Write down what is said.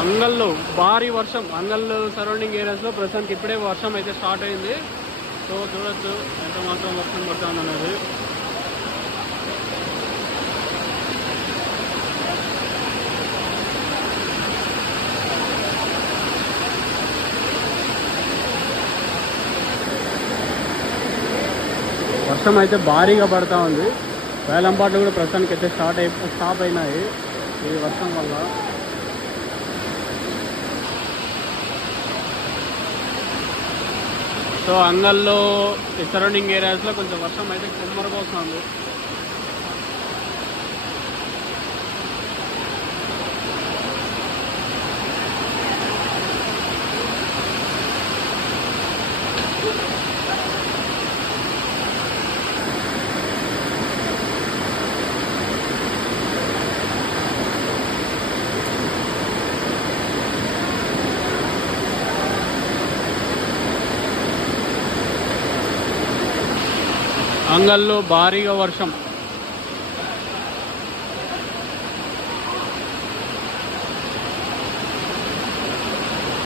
అంగల్లో భారీ వర్షం, అంగల్ సరౌండింగ్ ఏరియాస్లో ప్రస్తుతానికి ఇప్పుడే వర్షం అయితే స్టార్ట్ అయింది. సో చూడొచ్చు ఎంత మాత్రం వర్షం పడుతుంది అనేది. వర్షం అయితే భారీగా పడుతూ ఉంది. వేలంపాట్లు కూడా ప్రస్తుతానికి అయితే స్టాప్ అయినాయి ఈ వర్షం వల్ల. సో అంగల్లో ఈ సరౌండింగ్ ఏరియాస్లో కొంచెం వర్షం అయితే కుమ్మరపోతుంది. అంగల్లో భారీగా వర్షం.